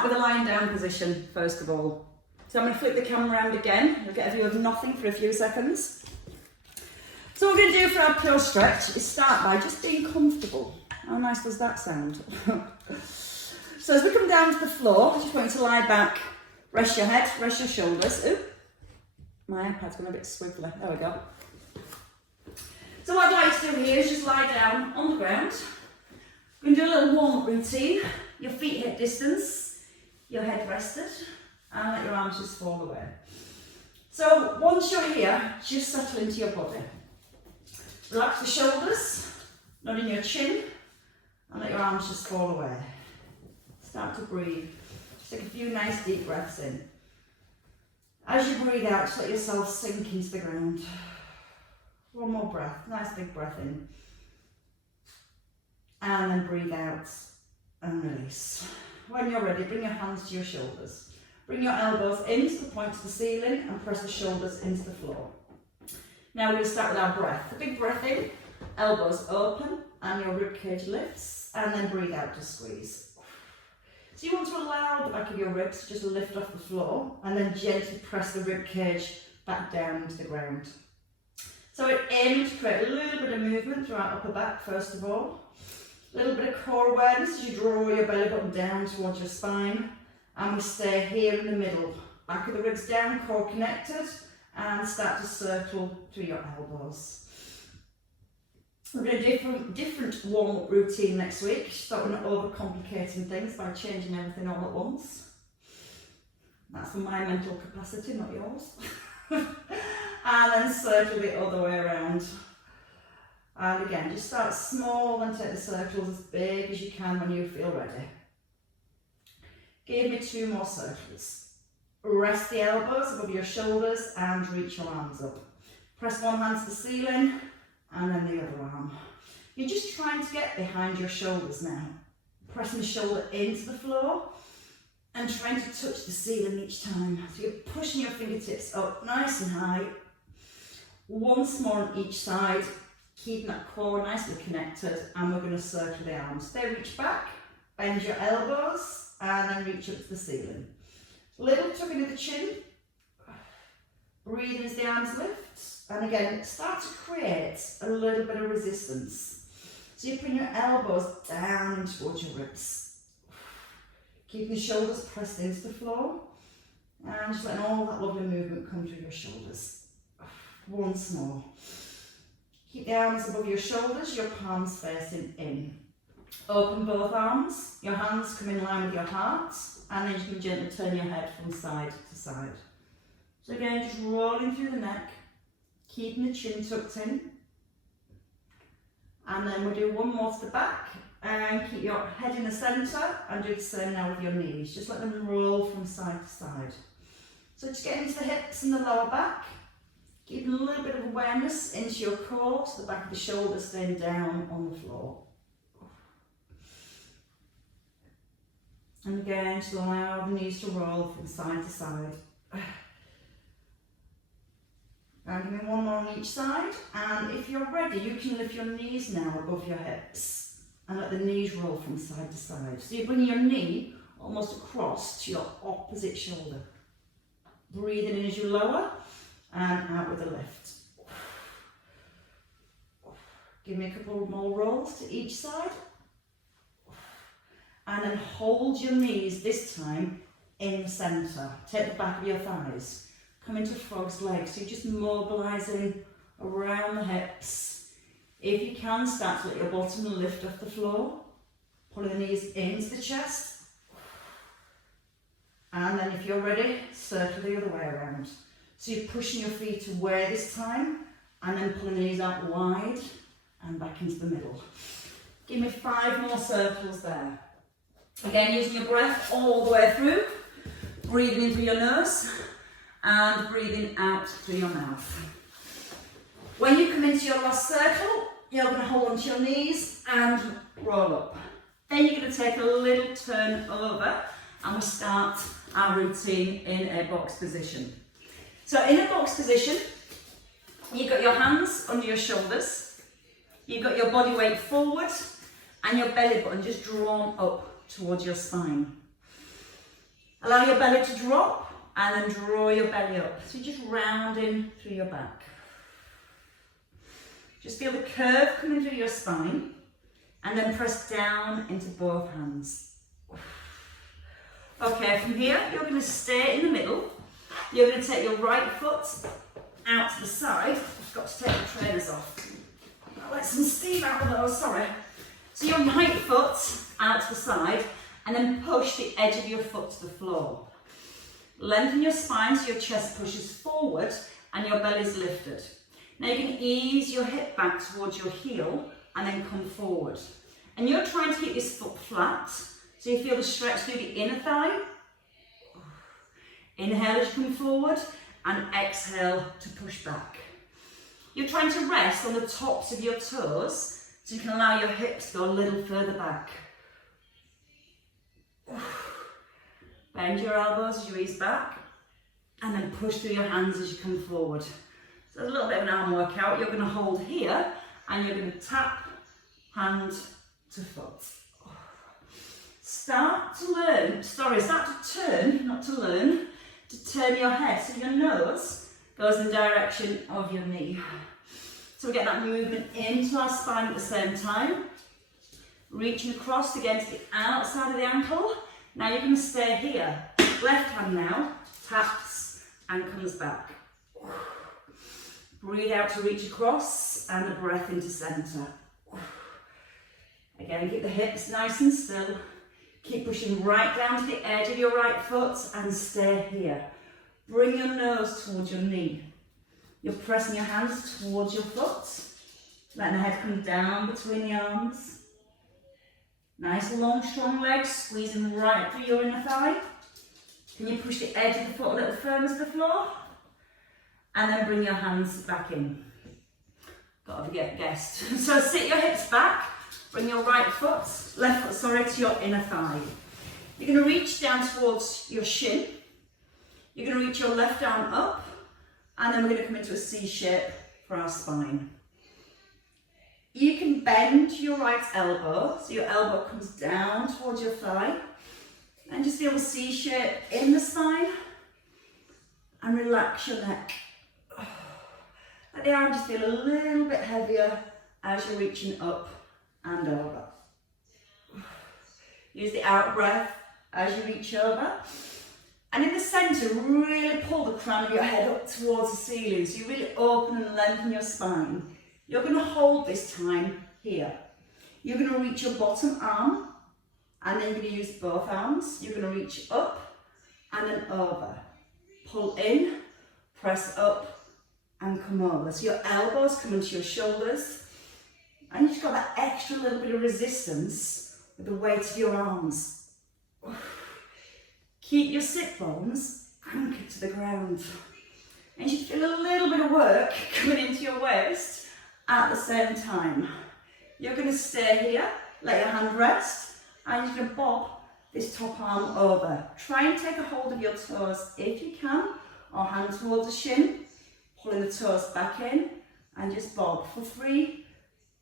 start with a lying down position first of all. So I'm going to flip the camera around again. You'll get a view of nothing for a few seconds. So what we're going to do for our pure stretch is start by just being comfortable. How nice does that sound? So as we come down to the floor, I just want you to lie back, rest your head, rest your shoulders. Ooh, my iPad's gone a bit swiggly. There we go. So what I'd like to do here is just lie down on the ground. We're going to do a little warm-up routine. Your feet hip distance, your head rested, and let your arms just fall away. So once you're here, just settle into your body. Relax the shoulders, nod in your chin, and let your arms just fall away. Start to breathe. Just take a few nice deep breaths in. As you breathe out, just let yourself sink into the ground. One more breath, nice big breath in. And then breathe out and release. When you're ready, bring your hands to your shoulders. Bring your elbows into the point of the ceiling and press the shoulders into the floor. Now we're going to start with our breath. A big breath in, elbows open and your ribcage lifts, and then breathe out to squeeze. So you want to allow the back of your ribs to just lift off the floor and then gently press the ribcage back down into the ground. So we're aiming to create a little bit of movement through our upper back first of all. A little bit of core awareness as you draw your belly button down towards your spine, and we stay here in the middle. Back of the ribs down, core connected, and start to circle through your elbows. We're going to do a different warm-up routine next week, so we're not overcomplicating things by changing everything all at once. That's for my mental capacity, not yours. And then circle the other way around. And again, just start small and take the circles as big as you can when you feel ready. Give me 2 more circles. Rest the elbows above your shoulders and reach your arms up. Press one hand to the ceiling and then the other arm. You're just trying to get behind your shoulders now. Pressing the shoulder into the floor and trying to touch the ceiling each time. So you're pushing your fingertips up nice and high. Once more on each side, keeping that core nicely connected, and we're going to circle the arms. They reach back, bend your elbows, and then reach up to the ceiling. Little tuck into the chin, breathe as the arms lift, and again, start to create a little bit of resistance. So you bring your elbows down towards your ribs. Keeping the shoulders pressed into the floor, and just letting all that lovely movement come through your shoulders. Once more. Keep the arms above your shoulders, your palms facing in. Open both arms, your hands come in line with your heart, and then you can gently turn your head from side to side. So again, just rolling through the neck, keeping the chin tucked in. And then we'll do one more to the back, and keep your head in the centre, and do the same now with your knees. Just let them roll from side to side. So just get into the hips and the lower back. Keep a little bit of awareness into your core, so the back of the shoulders staying down on the floor. And again, just allow the knees to roll from side to side. And give me one more on each side. And if you're ready, you can lift your knees now above your hips and let the knees roll from side to side. So you bring your knee almost across to your opposite shoulder. Breathing in as you lower. And out with a lift. Give me a couple more rolls to each side. And then hold your knees this time in the centre. Take the back of your thighs. Come into frog's legs. So you're just mobilising around the hips. If you can, start to let your bottom lift off the floor. Pulling the knees into the chest. And then if you're ready, circle the other way around. So you're pushing your feet away this time, and then pulling the knees out wide and back into the middle. Give me 5 more circles there. Again, using your breath all the way through, breathing in through your nose and breathing out through your mouth. When you come into your last circle, you're going to hold onto your knees and roll up. Then you're going to take a little turn over, and we start our routine in a box position. So in a box position, you've got your hands under your shoulders, you've got your body weight forward, and your belly button just drawn up towards your spine. Allow your belly to drop and then draw your belly up. So you're just rounding through your back. Just feel the curve coming through your spine and then press down into both hands. Okay, from here, you're going to stay in the middle. You're going to take your right foot out to the side. I've got to take the trainers off. I'll let some steam out of those, sorry. So your right foot out to the side and then push the edge of your foot to the floor. Lengthen your spine so your chest pushes forward and your belly's lifted. Now you can ease your hip back towards your heel and then come forward. And you're trying to keep this foot flat, so you feel the stretch through the inner thigh. Inhale as you come forward and exhale to push back. You're trying to rest on the tops of your toes so you can allow your hips to go a little further back. Bend your elbows as you ease back and then push through your hands as you come forward. So a little bit of an arm workout. You're going to hold here and you're going to tap hand to foot. Start to turn, not to learn, to turn your head so your nose goes in the direction of your knee. So we get that movement into our spine at the same time. Reaching across again to the outside of the ankle. Now you're going to stay here. Left hand now taps and comes back. Breathe out to reach across and a breath into centre. Again, keep the hips nice and still. Keep pushing right down to the edge of your right foot and stay here. Bring your nose towards your knee. You're pressing your hands towards your foot. Letting the head come down between the arms. Nice long strong legs, squeezing right through your inner thigh. Can you push the edge of the foot a little further to the floor? And then bring your hands back in. Gotta forget guessed. So sit your hips back, bring your left foot, to your inner thigh. You're gonna reach down towards your shin. You're gonna reach your left arm up, and then we're gonna come into a C shape for our spine. You can bend your right elbow, so your elbow comes down towards your thigh, and just feel the C shape in the spine, and relax your neck. Let the arm just feel a little bit heavier as you're reaching up and over. Use the out breath as you reach over. And in the centre, really pull the crown of your head up towards the ceiling, so you really open and lengthen your spine. You're going to hold this time here. You're going to reach your bottom arm, and then you're going to use both arms. You're going to reach up and then over. Pull in, press up, and come over. So your elbows come into your shoulders, and you've got that extra little bit of resistance with the weight of your arms. Keep your sit bones anchored to the ground. And you feel a little bit of work coming into your waist at the same time. You're going to stay here, let your hand rest, and you're going to bob this top arm over. Try and take a hold of your toes if you can, or hand towards the shin. Pulling the toes back in and just bob for 3,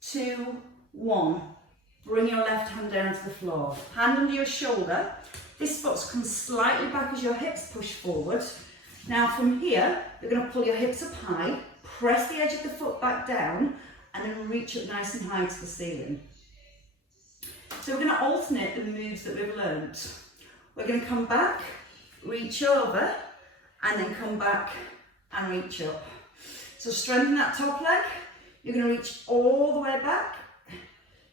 2, 1. Bring your left hand down to the floor. Hand under your shoulder. This foot comes slightly back as your hips push forward. Now from here, you're going to pull your hips up high, press the edge of the foot back down, and then reach up nice and high to the ceiling. So we're going to alternate the moves that we've learned. We're going to come back, reach over, and then come back and reach up. So strengthen that top leg. You're going to reach all the way back.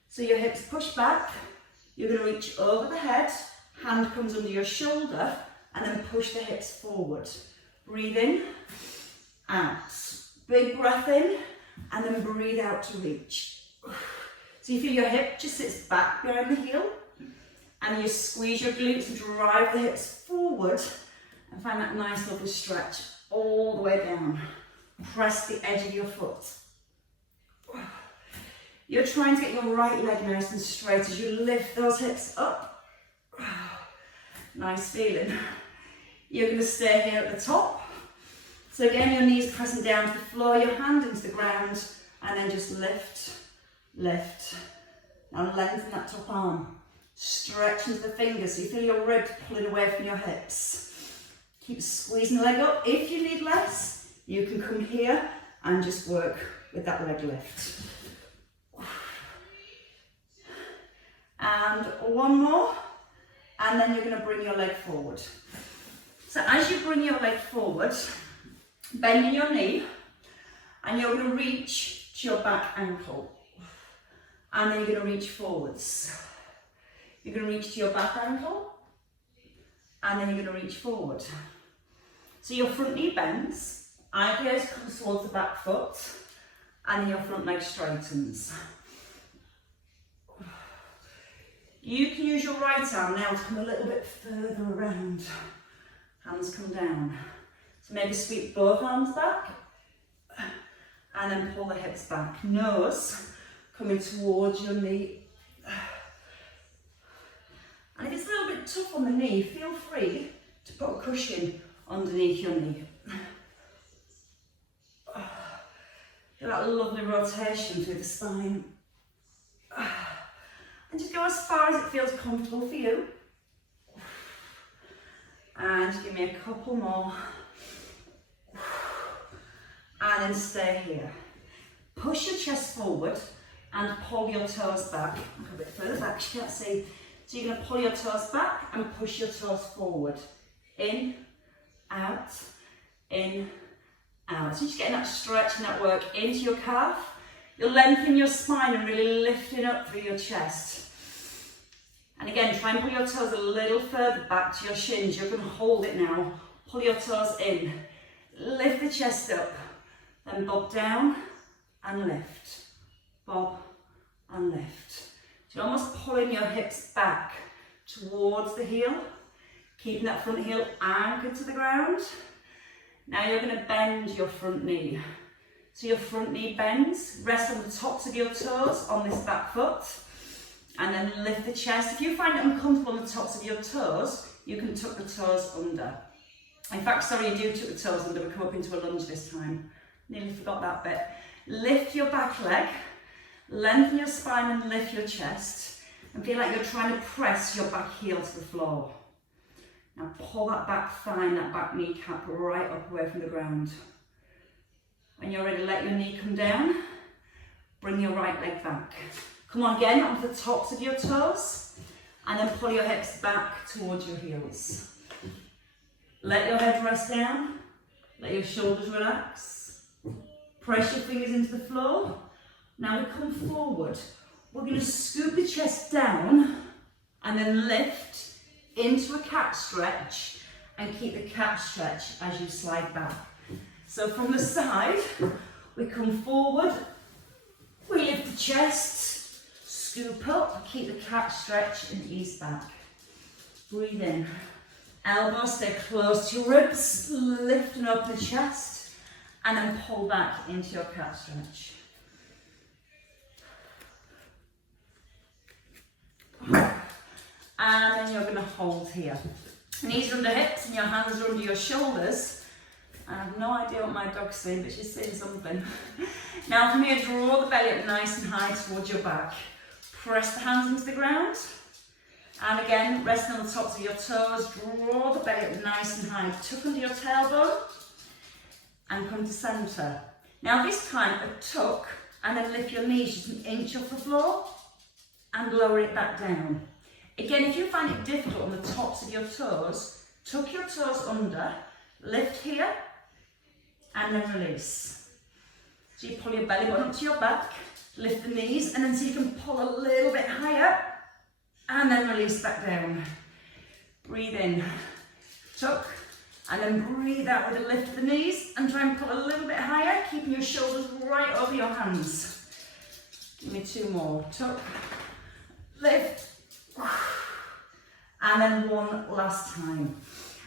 So your hips push back. You're going to reach over the head. Hand comes under your shoulder and then push the hips forward. Breathe in, out. Big breath in and then breathe out to reach. So you feel your hip just sits back behind the heel and you squeeze your glutes and drive the hips forward and find that nice lovely stretch all the way down. Press the edge of your foot. You're trying to get your right leg nice and straight as you lift those hips up. Nice feeling. You're going to stay here at the top. So again, your knees pressing down to the floor, your hand into the ground, and then just lift, lift. Now lengthen that top arm. Stretching the fingers so you feel your ribs pulling away from your hips. Keep squeezing the leg up. If you need less, you can come here and just work with that leg lift. And one more, and then you're going to bring your leg forward. So as you bring your leg forward, bending your knee, and you're going to reach to your back ankle. And then you're going to reach forwards. You're going to reach to your back ankle, and then you're going to reach forward. So your front knee bends, eye gaze comes towards the back foot, and then your front leg straightens. You can use your right arm now to come a little bit further around. Hands come down. So maybe sweep both arms back, and then pull the hips back. Nose coming towards your knee. And if it's a little bit tough on the knee, feel free to put a cushion underneath your knee. Feel that lovely rotation through the spine. And just go as far as it feels comfortable for you. And give me a couple more. And then stay here. Push your chest forward and pull your toes back. A bit further back, you can't see. So you're going to pull your toes back and push your toes forward. In, out, in, out. So just getting that stretch and that work into your calf. You'll lengthen your spine and really lifting up through your chest. And again, try and pull your toes a little further back to your shins. You're going to hold it now. Pull your toes in. Lift the chest up. Then bob down and lift. Bob and lift. So you're almost pulling your hips back towards the heel. Keeping that front heel anchored to the ground. Now you're going to bend your front knee. So your front knee bends. Rest on the tops of your toes on this back foot. And then lift the chest. If you find it uncomfortable on the tops of your toes, you can tuck the toes under. In fact, sorry, you do tuck the toes under. We come up into a lunge this time. Nearly forgot that bit. Lift your back leg. Lengthen your spine and lift your chest. And feel like you're trying to press your back heel to the floor. Now pull that back thigh and that back kneecap right up away from the ground. When you're ready, let your knee come down. Bring your right leg back. Come on again, onto the tops of your toes. And then pull your hips back towards your heels. Let your head rest down. Let your shoulders relax. Press your fingers into the floor. Now we come forward. We're going to scoop the chest down and then lift into a cat stretch and keep the cat stretch as you slide back. So from the side, we come forward, we lift the chest, scoop up, keep the cat stretch and ease back. Breathe in. Elbows stay close to your ribs, lifting up the chest and then pull back into your cat stretch. And then you're going to hold here. Knees under hips and your hands are under your shoulders. I have no idea what my dog's saying, but she's saying something. Now from here, draw the belly up nice and high towards your back. Press the hands into the ground. And again, resting on the tops of your toes, draw the belly up nice and high. Tuck under your tailbone and come to centre. Now this time, a tuck and then lift your knees just an inch off the floor and lower it back down. Again, if you find it difficult on the tops of your toes, tuck your toes under, lift here, and then release. So you pull your belly button up to your back, lift the knees, and then so you can pull a little bit higher, and then release back down. Breathe in, tuck, and then breathe out with a lift of the knees, and try and pull a little bit higher, keeping your shoulders right over your hands. Give me two more, tuck, lift, and then one last time.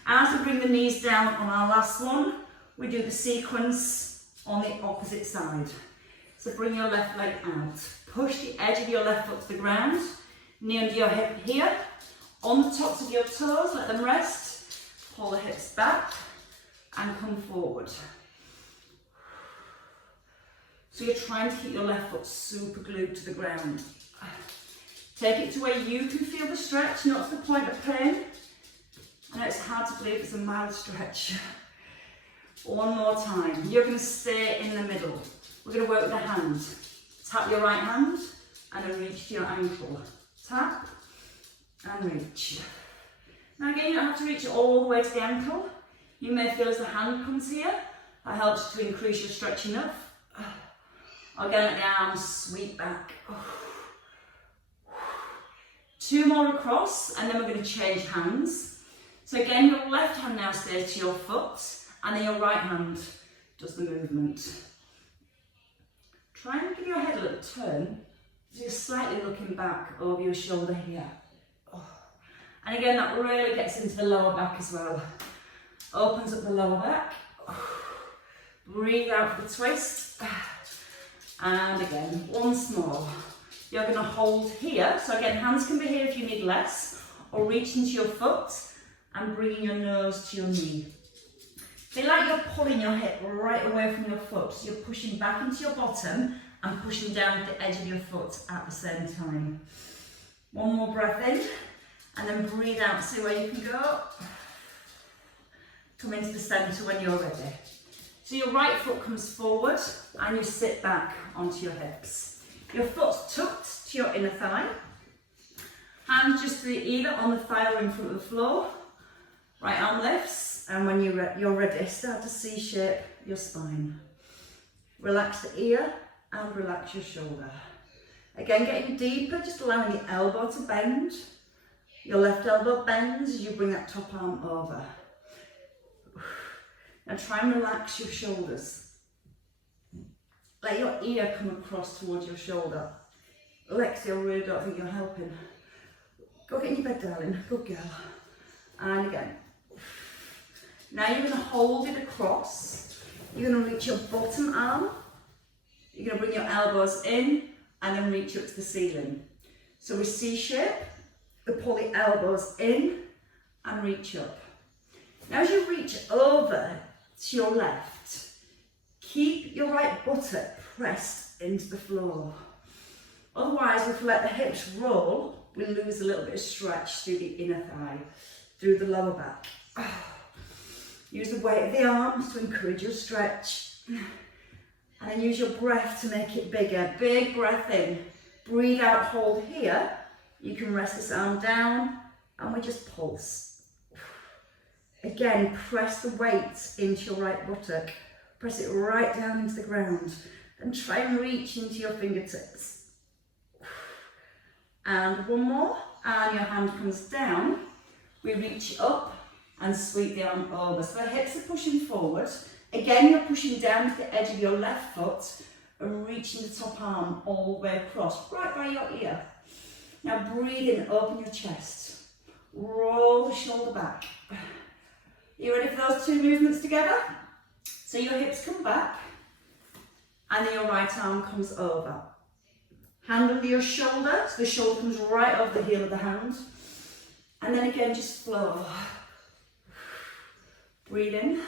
As we bring the knees down on our last one, we do the sequence on the opposite side. So bring your left leg out. Push the edge of your left foot to the ground. Knee under your hip here. On the tops of your toes, let them rest. Pull the hips back and come forward. So you're trying to keep your left foot super glued to the ground. Take it to where you can feel the stretch, not to the point of pain. I know it's hard to believe it's a mild stretch. One more time. You're going to stay in the middle. We're going to work with the hand. Tap your right hand and then reach to your ankle. Tap and reach. Now again, you don't have to reach all the way to the ankle. You may feel as the hand comes here, that helps to increase your stretch enough. Again, let the arms sweep back. 2 more across, and then we're going to change hands. So again, your left hand now stays to your foot, and then your right hand does the movement. Try and give your head a little turn, so you're slightly looking back over your shoulder here. And again, that really gets into the lower back as well. Opens up the lower back. Breathe out for the twist. And again, once more. You're going to hold here. So again, hands can be here if you need less, or reach into your foot and bringing your nose to your knee. Feel like you're pulling your hip right away from your foot. So you're pushing back into your bottom and pushing down the edge of your foot at the same time. One more breath in, and then breathe out. See where you can go. Come into the centre when you're ready. So your right foot comes forward and you sit back onto your hips. Your foot's tucked to your inner thigh. Hands just either on the thigh or in front of the floor. Right arm lifts, and when you're ready, start to C-shape your spine. Relax the ear and relax your shoulder. Again, getting deeper, just allowing the elbow to bend. Your left elbow bends as you bring that top arm over. Now try and relax your shoulders. Let your ear come across towards your shoulder. Lexi, I really don't think you're helping. Go get in your bed, darling. Good girl. And again. Now you're going to hold it across. You're going to reach your bottom arm. You're going to bring your elbows in and then reach up to the ceiling. So we C-shape. We pull the elbows in and reach up. Now as you reach over to your left, keep your right buttock pressed into the floor. Otherwise, if we let the hips roll, we lose a little bit of stretch through the inner thigh, through the lower back. Use the weight of the arms to encourage your stretch. And then use your breath to make it bigger. Big breath in. Breathe out, hold here. You can rest this arm down and we just pulse. Again, press the weight into your right buttock. Press it right down into the ground. And try and reach into your fingertips. And one more. And your hand comes down. We reach up and sweep the arm over. So the hips are pushing forward. Again, you're pushing down to the edge of your left foot and reaching the top arm all the way across, right by your ear. Now breathe in, open your chest. Roll the shoulder back. You ready for those two movements together? So your hips come back and then your right arm comes over. Hand under your shoulder, so the shoulder comes right over the heel of the hand. And then again, just flow. Breathe in,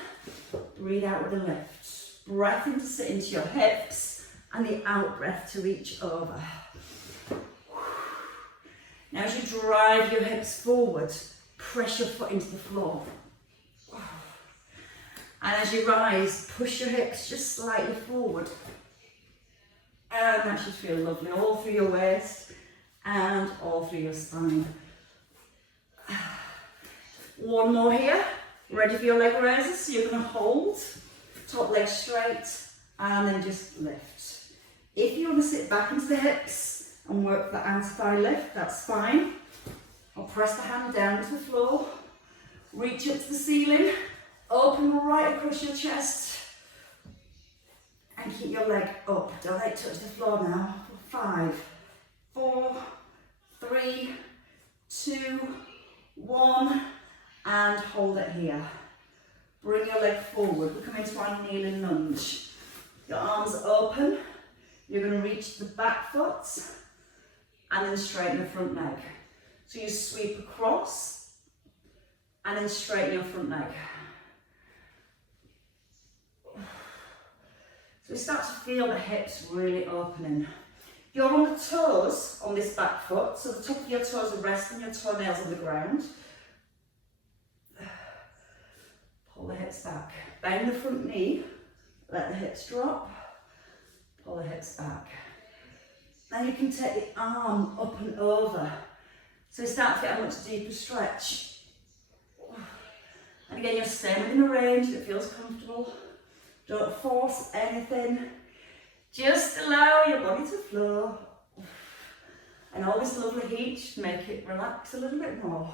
breathe out with a lift. Breath in to sit into your hips and the out breath to reach over. Now as you drive your hips forward, press your foot into the floor. And as you rise, push your hips just slightly forward. And that should feel lovely, all through your waist and all through your spine. One more here. Ready for your leg raises? So you're going to hold, top leg straight, and then just lift. If you want to sit back into the hips and work the outer thigh lift, that's fine. I'll press the hand down to the floor, reach up to the ceiling, open right across your chest, and keep your leg up. Don't let it touch the floor now. 5, 4, 3, 2, 1, and hold it here. Bring your leg forward. We come into our kneeling lunge. Your arms open. You're going to reach the back foot and then straighten your front leg. So you sweep across and then straighten your front leg. So we start to feel the hips really opening. You're on the toes on this back foot, so the top of your toes are resting, your toenails on the ground. Pull the hips back. Bend the front knee, let the hips drop, pull the hips back. Then you can take the arm up and over. So you start to get a much deeper stretch. And again, you're staying within a range that feels comfortable. Don't force anything. Just allow your body to flow. And all this lovely heat, just make it relax a little bit more.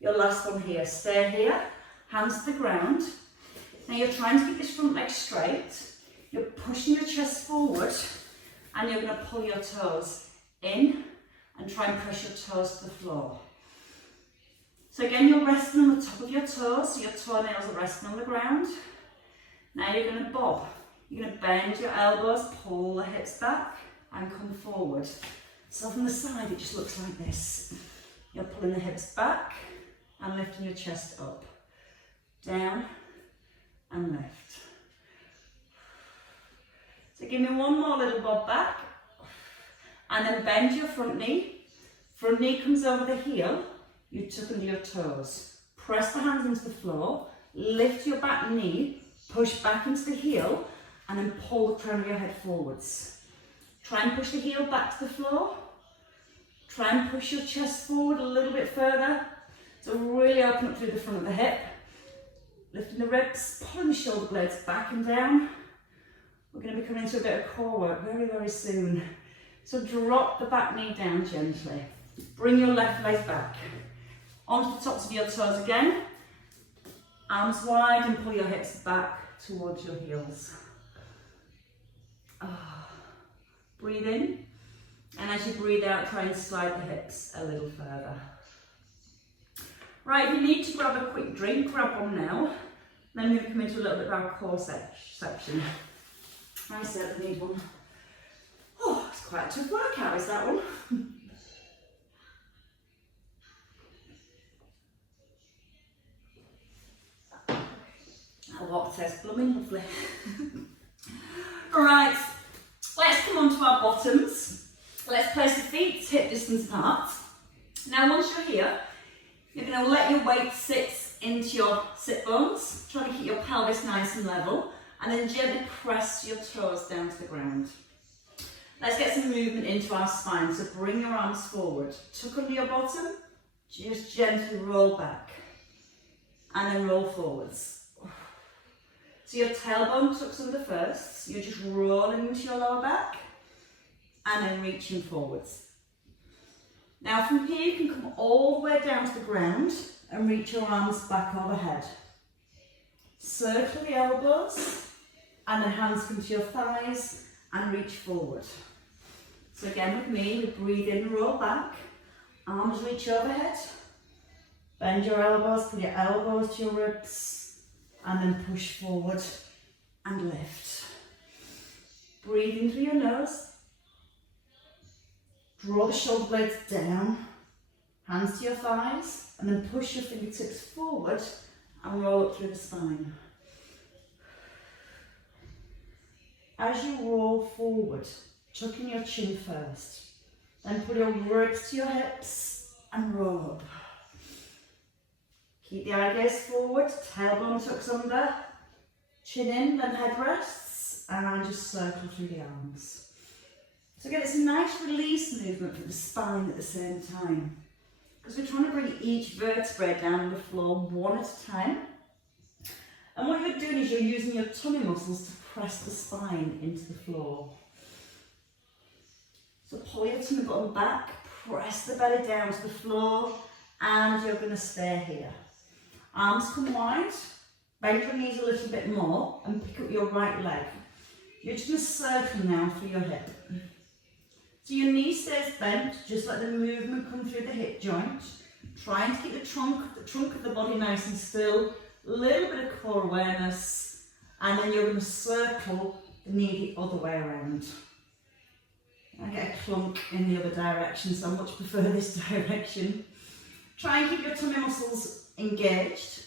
Your last one here. Stay here, hands to the ground. Now you're trying to keep this front leg straight. You're pushing your chest forward and you're going to pull your toes in and try and press your toes to the floor. So again, you're resting on the top of your toes, so your toenails are resting on the ground. Now you're going to bob. You're going to bend your elbows, pull the hips back and come forward. So from the side it just looks like this. You're pulling the hips back and lifting your chest up. Down and lift. So give me one more little bob back and then bend your front knee. Front knee comes over the heel, you tuck under your toes. Press the hands into the floor, lift your back knee, push back into the heel and then pull the crown of your head forwards. Try and push the heel back to the floor. Try and push your chest forward a little bit further. So really open up through the front of the hip. Lifting the ribs, pulling the shoulder blades back and down. We're going to be coming into a bit of core work very, very soon. So drop the back knee down gently. Bring your left leg back. Onto the tops of your toes again. Arms wide and pull your hips back towards your heels. Breathe in. And as you breathe out, try and slide the hips a little further. Right, if you need to grab a quick drink, grab one now. Then we're going to come into a little bit of our core section. I certainly need one. Oh, it's quite a tough workout, is that one? That water tastes blooming lovely. Alright, let's come on to our bottoms. Let's place the feet hip distance apart. Now once you're here, you're going to let your weight sit into your sit bones, try to keep your pelvis nice and level, and then gently press your toes down to the ground. Let's get some movement into our spine, so bring your arms forward, tuck under your bottom, just gently roll back, and then roll forwards. So your tailbone tucks under first, you're just rolling into your lower back, and then reaching forwards. Now from here you can come all the way down to the ground and reach your arms back overhead. Circle the elbows and then hands come to your thighs and reach forward. So again with me, we breathe in, roll back, arms reach overhead, bend your elbows, pull your elbows to your ribs and then push forward and lift. Breathe in through your nose. Draw the shoulder blades down, hands to your thighs, and then push your fingertips forward and roll up through the spine. As you roll forward, tuck in your chin first, then pull your ribs to your hips and roll up. Keep the eye gaze forward, tailbone tucks under, chin in, then head rests, and just circle through the arms. So again, it's a nice release movement for the spine at the same time, because we're trying to bring each vertebrae down on the floor one at a time. And what you're doing is you're using your tummy muscles to press the spine into the floor. So pull your tummy button back, press the belly down to the floor, and you're going to stay here. Arms come wide, bend your knees a little bit more, and pick up your right leg. You're just going to circle now through your hip. So your knee stays bent, just let the movement come through the hip joint. Trying to keep the trunk of the body nice and still. A little bit of core awareness. And then you're going to circle the knee the other way around. I get a clunk in the other direction, so I much prefer this direction. Try and keep your tummy muscles engaged.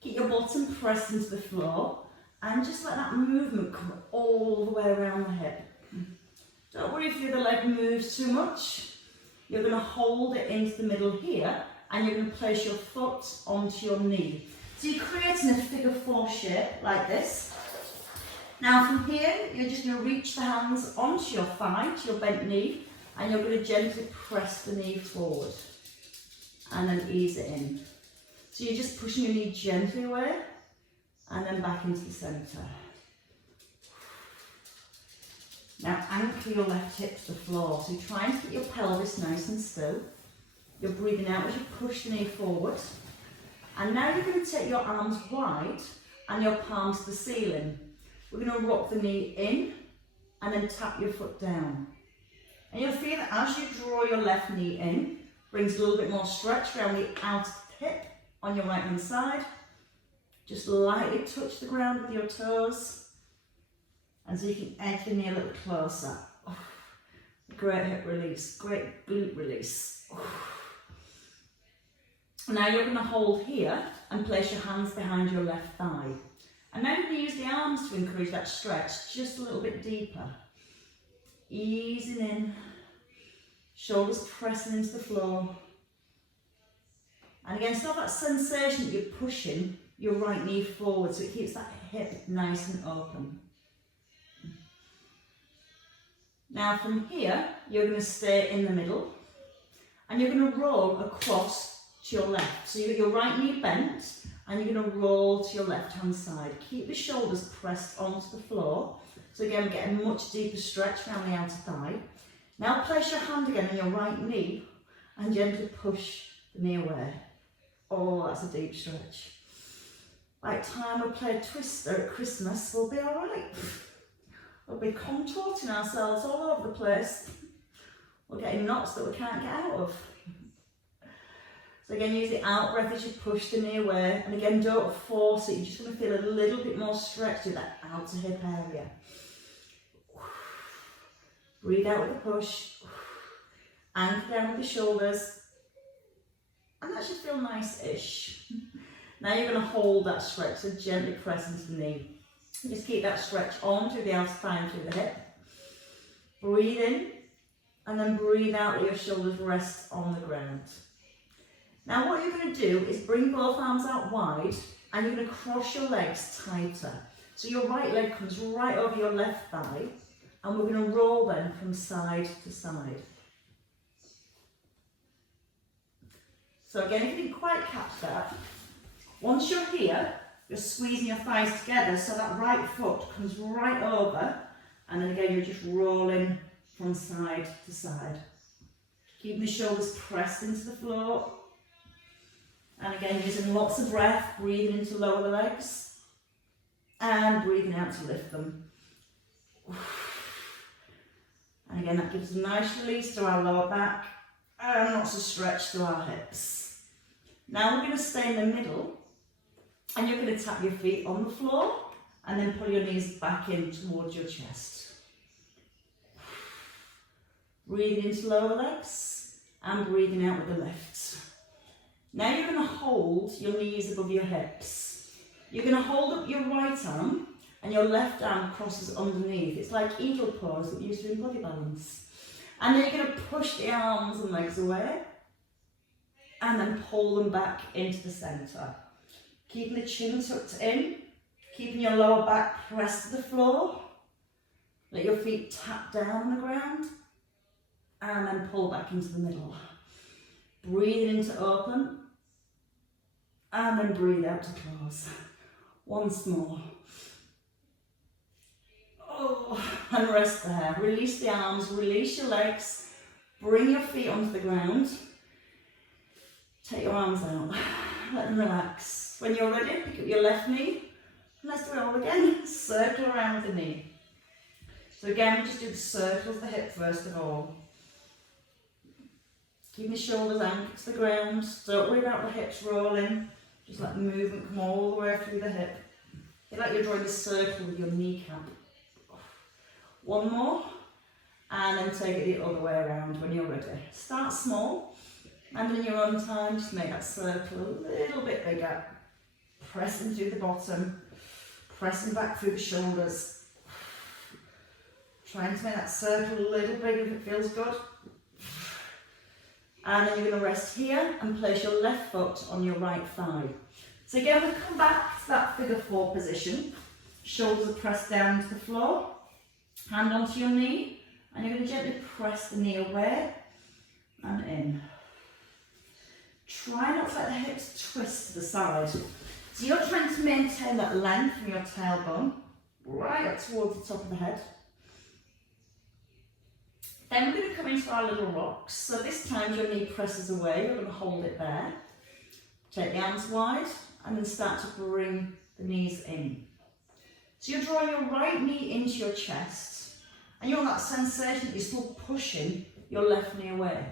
Keep your bottom pressed into the floor. And just let that movement come all the way around the hip. Don't worry if the other leg moves too much. You're going to hold it into the middle here, and you're going to place your foot onto your knee. So you're creating a figure 4 shape like this. Now from here, you're just going to reach the hands onto your thigh, to your bent knee, and you're going to gently press the knee forward and then ease it in. So you're just pushing your knee gently away and then back into the centre. Now anchor your left hip to the floor. So you're trying to keep your pelvis nice and still. You're breathing out as you push the knee forward. And now you're going to take your arms wide and your palms to the ceiling. We're going to rock the knee in and then tap your foot down. And you'll feel that as you draw your left knee in, brings a little bit more stretch around the outer hip on your right hand side. Just lightly touch the ground with your toes. And so you can edge the knee a little closer. Oh, great hip release, great glute release. Oh. Now you're going to hold here and place your hands behind your left thigh. And now you're going to use the arms to encourage that stretch just a little bit deeper. Easing in, shoulders pressing into the floor. And again, stop that sensation that you're pushing your right knee forward so it keeps that hip nice and open. Now from here, you're going to stay in the middle and you're going to roll across to your left. So you've got your right knee bent and you're going to roll to your left hand side. Keep the shoulders pressed onto the floor. So again, we're getting a much deeper stretch around the outer thigh. Now place your hand again on your right knee and gently push the knee away. Oh, that's a deep stretch. Like time we play Twister at Christmas, we'll be alright. We'll be contorting ourselves all over the place. We're getting knots that we can't get out of. So again, use the out breath as you push the knee away. And again, don't force it. You're just going to feel a little bit more stretch to that outer hip area. Breathe out with a push. Anchor down with the shoulders. And that should feel nice-ish. Now you're going to hold that stretch, so gently press into the knee. Just keep that stretch on through the outer thigh and through the hip. Breathe in, and then breathe out with your shoulders rest on the ground. Now what you're going to do is bring both arms out wide, and you're going to cross your legs tighter. So your right leg comes right over your left thigh, and we're going to roll them from side to side. So again, if you didn't quite catch that, once you're here, you're squeezing your thighs together so that right foot comes right over, and then again you're just rolling from side to side. Keeping the shoulders pressed into the floor. And again, using lots of breath, breathing in to lower the legs and breathing out to lift them. And again, that gives a nice release to our lower back and lots of stretch to our hips. Now we're going to stay in the middle and you're going to tap your feet on the floor and then pull your knees back in towards your chest. Breathing into lower legs and breathing out with the lift. Now you're going to hold your knees above your hips. You're going to hold up your right arm and your left arm crosses underneath. It's like eagle pose that we used to do in body balance. And then you're going to push the arms and legs away and then pull them back into the centre. Keeping the chin tucked in, keeping your lower back pressed to the floor. Let your feet tap down on the ground and then pull back into the middle. Breathe in to open and then breathe out to close. Once more. Oh, and rest there. Release the arms, release your legs, bring your feet onto the ground. Take your arms out, let them relax. When you're ready, pick up your left knee and let's do it all again. Circle around the knee. So again, we just do the circle of the hip first of all. Keep the shoulders anchored to the ground. Don't worry about the hips rolling. Just let the movement come all the way through the hip. Feel like you're drawing a circle with your kneecap. One more. And then take it the other way around when you're ready. Start small. And in your own time, just make that circle a little bit bigger. Pressing through the bottom. Pressing back through the shoulders. Trying to make that circle a little bigger if it feels good. And then you're going to rest here and place your left foot on your right thigh. So again, we'll come back to that figure 4 position. Shoulders are pressed down to the floor. Hand onto your knee. And you're going to gently press the knee away and in. Try not to let the hips twist to the side. So you're trying to maintain that length from your tailbone right up towards the top of the head. Then we're going to come into our little rocks. So this time your knee presses away, you're going to hold it there. Take the arms wide and then start to bring the knees in. So you're drawing your right knee into your chest and you're on that sensation that you're still pushing your left knee away.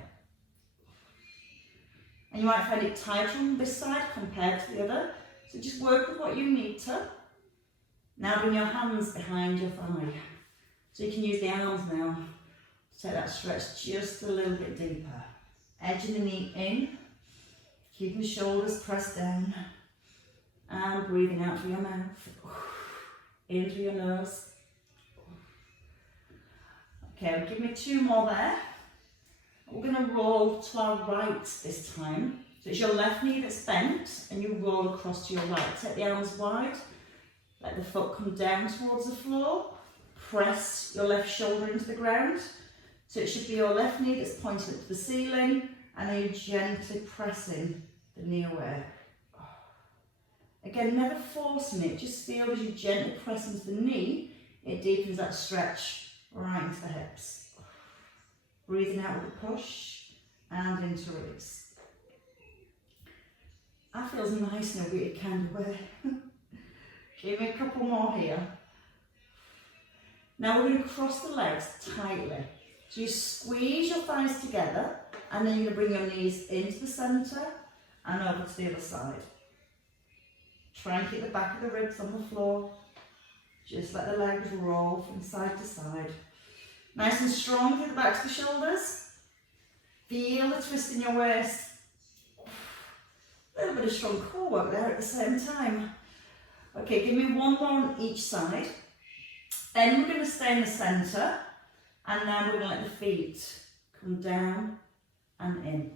And you might find it tighter on this side compared to the other. So just work with what you need to. Now bring your hands behind your thigh. So you can use the arms now. Take that stretch just a little bit deeper. Edging the knee in, keeping the shoulders pressed down, and breathing out through your mouth, in through your nose. Okay, give me 2 more there. We're going to roll to our right this time. So it's your left knee that's bent, and you roll across to your right. Take the arms wide, let the foot come down towards the floor, press your left shoulder into the ground. So it should be your left knee that's pointing up to the ceiling and then you're gently pressing the knee away. Again, never forcing it, just feel as you gently press into the knee, it deepens that stretch right into the hips. Breathing out with a push and into release. That feels nice in a weird kind of way. Give me a couple more here. Now we're going to cross the legs tightly. So you squeeze your thighs together and then you're going to bring your knees into the centre and over to the other side. Try and keep the back of the ribs on the floor. Just let the legs roll from side to side. Nice and strong through the backs of the shoulders. Feel the twist in your waist. A little bit of strong core work there at the same time. Okay, give me 1 more on each side. Then we're going to stay in the centre. And now we're going to let the feet come down and in.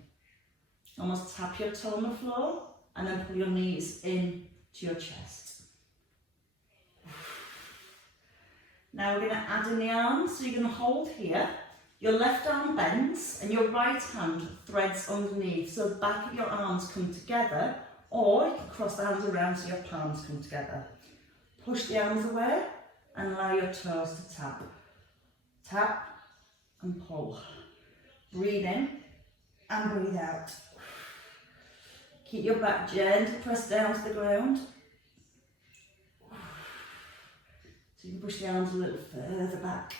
Almost tap your toe on the floor and then pull your knees in to your chest. Now we're going to add in the arms. So you're going to hold here. Your left arm bends and your right hand threads underneath. So the back of your arms come together, or you can cross the hands around so your palms come together. Push the arms away and allow your toes to tap. Tap and pull. Breathe in and breathe out. Keep your back gently pressed down to the ground. So you can push the arms a little further back.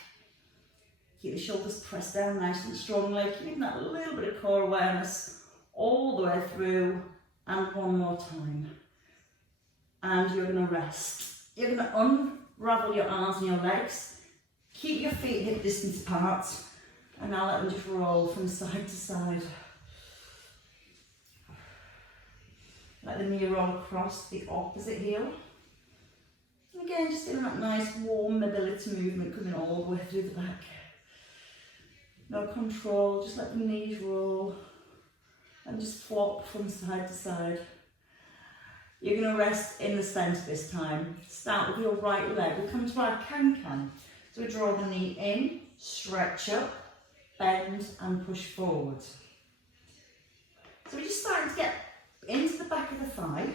Keep the shoulders pressed down nice and strongly, keeping that little bit of core awareness all the way through. And 1 more time. And you're going to rest. You're going to unravel your arms and your legs. Keep your feet hip distance apart and now let them just roll from side to side. Let the knee roll across the opposite heel. And again, just feeling that nice warm mobility movement coming all the way through the back. No control, just let the knees roll and just flop from side to side. You're going to rest in the centre this time. Start with your right leg. We'll come to our can-can. So we draw the knee in, stretch up, bend and push forward. So we're just starting to get into the back of the thigh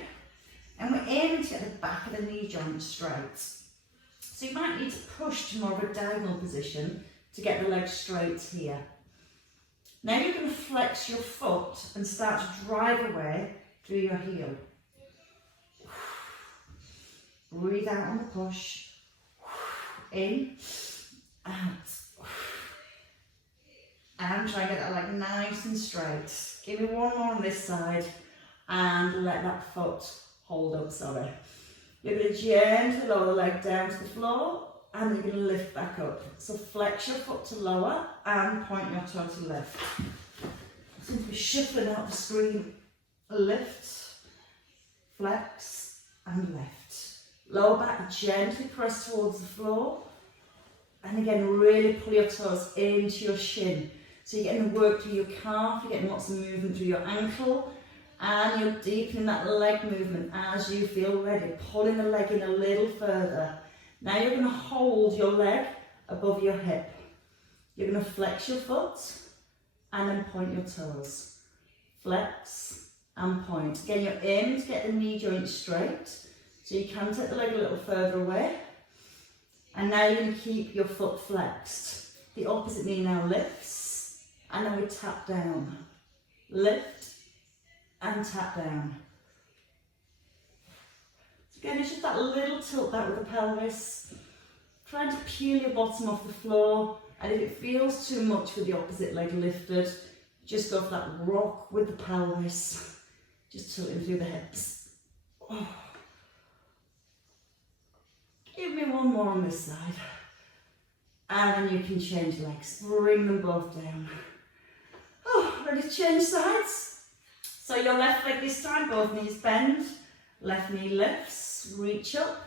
and we're aiming to get the back of the knee joint straight. So you might need to push to more of a diagonal position to get the leg straight here. Now you're going to flex your foot and start to drive away through your heel. Breathe out on the push. In, out. And try and get that leg nice and straight. Give me 1 more on this side and let that foot hold up, sorry. You're going to gently lower the leg down to the floor and you're going to lift back up. So flex your foot to lower and point your toe to left. Simply shuffling out the screen. Lift, flex and lift. Lower back gently press towards the floor And again, really pull your toes into your shin. So you're getting work through your calf, you're getting lots of movement through your ankle, and you're deepening that leg movement as you feel ready, pulling the leg in a little further. Now you're going to hold your leg above your hip. You're going to flex your foot and then point your toes. Flex and point. Again, you're aiming to get the knee joint straight, so you can take the leg a little further away. And now you're going to keep your foot flexed. The opposite knee now lifts, and then we tap down. Lift and tap down. So again, it's just that little tilt back with the pelvis. Trying to peel your bottom off the floor, and if it feels too much with the opposite leg lifted, just go for that rock with the pelvis. Just tilting through the hips. Oh. Give me one more on this side. And then you can change legs. Bring them both down. Oh, ready to change sides? So your left leg this time, both knees bend. Left knee lifts, reach up,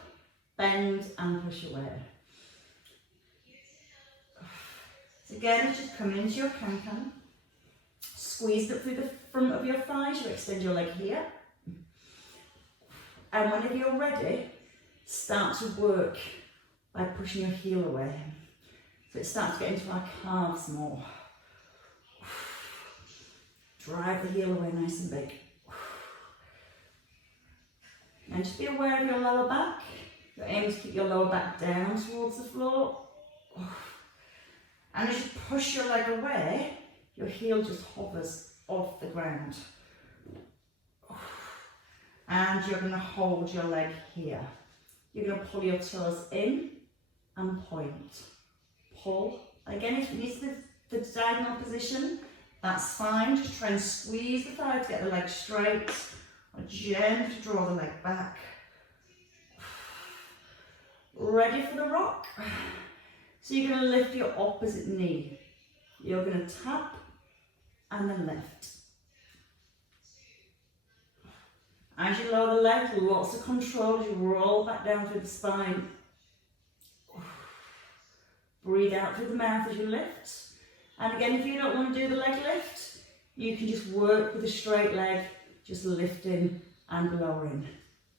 bend and push away. So again, just come into your can-can. Squeeze it through the front of your thighs. You extend your leg here. And whenever you're ready, start to work by pushing your heel away. So it starts to get into our calves more. Drive the heel away nice and big. And just be aware of your lower back. You're aiming to keep your lower back down towards the floor. And as you push your leg away, your heel just hovers off the ground. And you're going to hold your leg here. You're going to pull your toes in and point. Pull. Again, if it needs the diagonal position, that's fine. Just try and squeeze the thigh to get the leg straight, or gently draw the leg back. Ready for the rock? So you're going to lift your opposite knee. You're going to tap and then lift. As you lower the leg, lots of control as you roll back down through the spine. Breathe out through the mouth as you lift. And again, if you don't want to do the leg lift, you can just work with a straight leg, just lifting and lowering.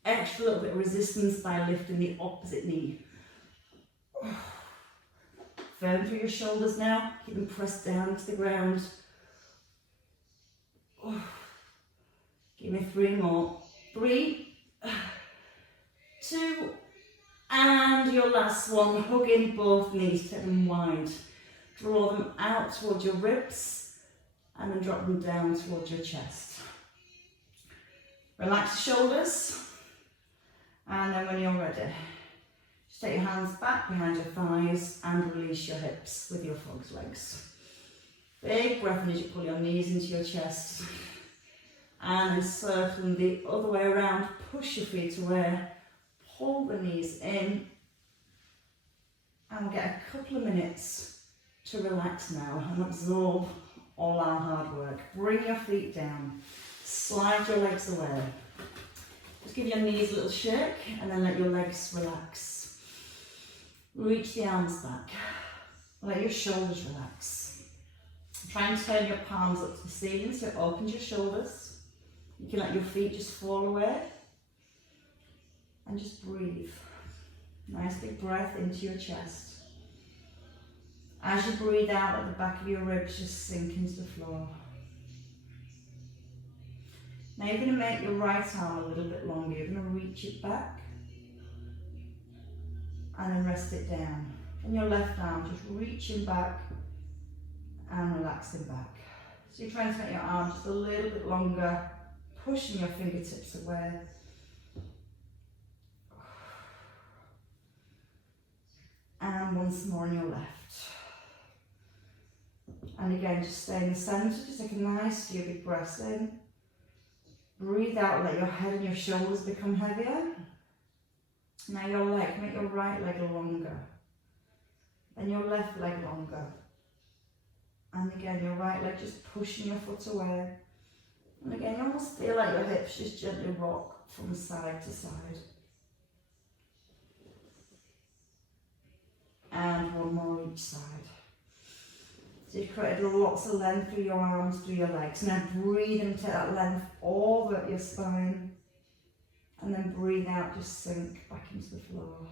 Extra little bit of resistance by lifting the opposite knee. Firm through your shoulders now, keep them pressed down to the ground. Give me 3 more. 3, 2, and your last one. Hug in both knees, take them wide. Draw them out towards your ribs and then drop them down towards your chest. Relax the shoulders, and then when you're ready, just take your hands back behind your thighs and release your hips with your frog's legs. Big breath in as you pull your knees into your chest. And circling the other way around, push your feet away, pull the knees in, and we'll get a couple of minutes to relax now and absorb all our hard work. Bring your feet down, slide your legs away. Just give your knees a little shake and then let your legs relax. Reach the arms back, let your shoulders relax. Try and turn your palms up to the ceiling so it opens your shoulders. You can let your feet just fall away and just breathe. Nice big breath into your chest. As you breathe out, at the back of your ribs just sink into the floor. Now you're going to make your right arm a little bit longer. You're going to reach it back and then rest it down. And your left arm just reaching back and relaxing back. So you're trying to make your arm just a little bit longer, pushing your fingertips away. And once more on your left. And again, just stay in the centre, just take a nice deep big breath in. Breathe out, let your head and your shoulders become heavier. Now your leg, make your right leg longer. Then your left leg longer. And again, your right leg just pushing your foot away. And again, you almost feel like your hips just gently rock from side to side. and one more each side. So you've created lots of length through your arms, through your legs. Now breathe and take that length all up your spine. And then breathe out, just sink back into the floor.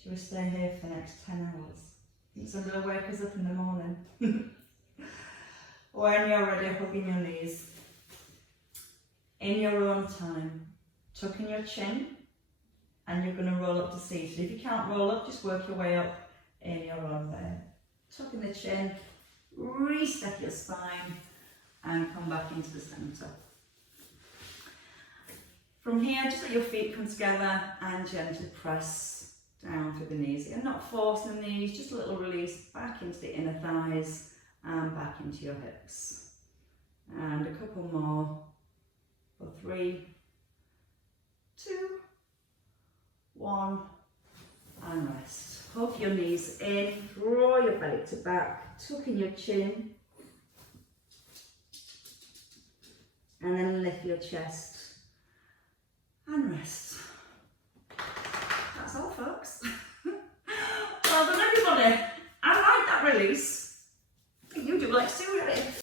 Shall we stay here for the next 10 hours? Think somebody will wake us up in the morning. When you're ready, hugging your knees. In your own time, tuck in your chin, and you're going to roll up to seated. If you can't roll up, just work your way up in your own way. Tuck in the chin, reset your spine, and come back into the centre. From here, just let your feet come together and gently press down through the knees. You're not forcing the knees, just a little release back into the inner thighs and back into your hips. And a couple more for 3, 2, 1, and rest. Hug your knees in, draw your belly to back, tuck in your chin, and then lift your chest and rest. That's all, folks. Well done, everybody. I like that release. You do like to, really.